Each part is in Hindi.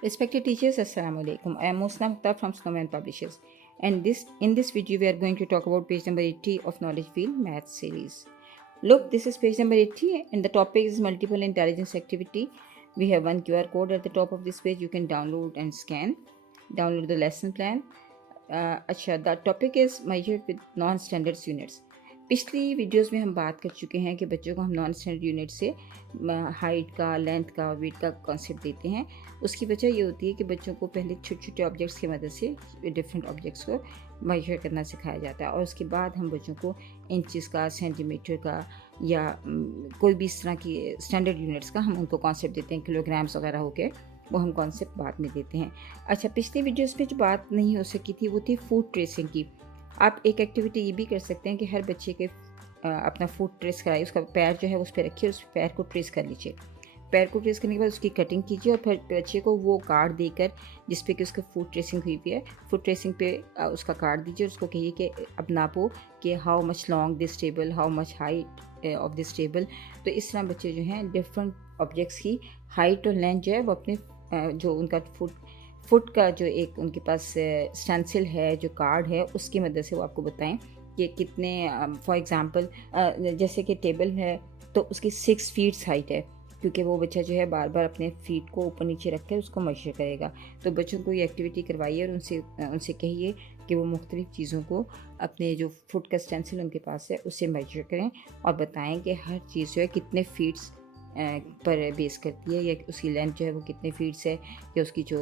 Respected teachers, Assalamu alaikum. I am Musna Mukhtar from Snowman Publishers, and in this video we are going to talk about page number 80 of Knowledge Wheel Math series. Look, this is page number 80, and the topic is multiple intelligence activity. We have one QR code at the top of this page. You can download and scan. Download the lesson plan. अच्छा, the topic is measured with non-standard units. पिछली वीडियोस में हम बात कर चुके हैं कि बच्चों को हम नॉन स्टैंडर्ड यूनिट से हाइट का, लेंथ का, वेट का कॉन्सेप्ट देते हैं। उसकी वजह ये होती है कि बच्चों को पहले छोटे छोटे ऑब्जेक्ट्स की मदद से डिफरेंट ऑब्जेक्ट्स को मेजर करना सिखाया जाता है, और उसके बाद हम बच्चों को इंचज़ का, सेंटीमीटर का या कोई भी इस तरह की स्टैंडर्ड यूनिट्स का हम उनको कॉन्सेप्ट देते हैं। किलोग्राम्स वगैरह हो गए, वो हम कॉन्सेप्ट बाद में देते हैं। अच्छा, पिछली वीडियोस में जो बात नहीं हो सकी थी वो थी फूड ट्रेसिंग की। आप एक एक्टिविटी ये भी कर सकते हैं कि हर बच्चे के अपना फूड ट्रेस कराइए, उसका पैर जो है उस पर रखिए, उस पैर को ट्रेस कर लीजिए। पैर को ट्रेस करने के बाद उसकी कटिंग कीजिए और फिर बच्चे को वो कार्ड देकर जिस पे कि उसका फूड ट्रेसिंग हुई हुई है, फूड ट्रेसिंग पे उसका कार्ड दीजिए और उसको कहिए कि अब नापो कि how much long this table, how much height of this table. तो इस तरह बच्चे जो हैं डिफरेंट ऑब्जेक्ट्स की हाइट और लेंथ जो है वो अपने जो उनका फुट का जो एक उनके पास स्टेंसिल है, जो कार्ड है, उसकी मदद से वो आपको बताएं कि कितने, फॉर एग्ज़ाम्पल जैसे कि टेबल है तो उसकी 6 फीट्स हाइट है, क्योंकि वो बच्चा जो है बार बार अपने फीट को ऊपर नीचे रख कर उसको मेजर करेगा। तो बच्चों को ये एक्टिविटी करवाइए और उनसे कहिए कि वो मुख्तलिफ़ चीज़ों को अपने जो फुट का स्टेंसिल उनके पास है उससे मेजर करें और बताएं कि हर चीज़ जो है कितने फीट्स पर बेस करती है, या उसकी लेंथ जो है वो कितने फीट्स है, या उसकी जो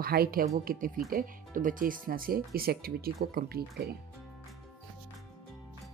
हाइट है वो कितने फीट है। तो बच्चे इस तरह से इस एक्टिविटी को कंप्लीट करें।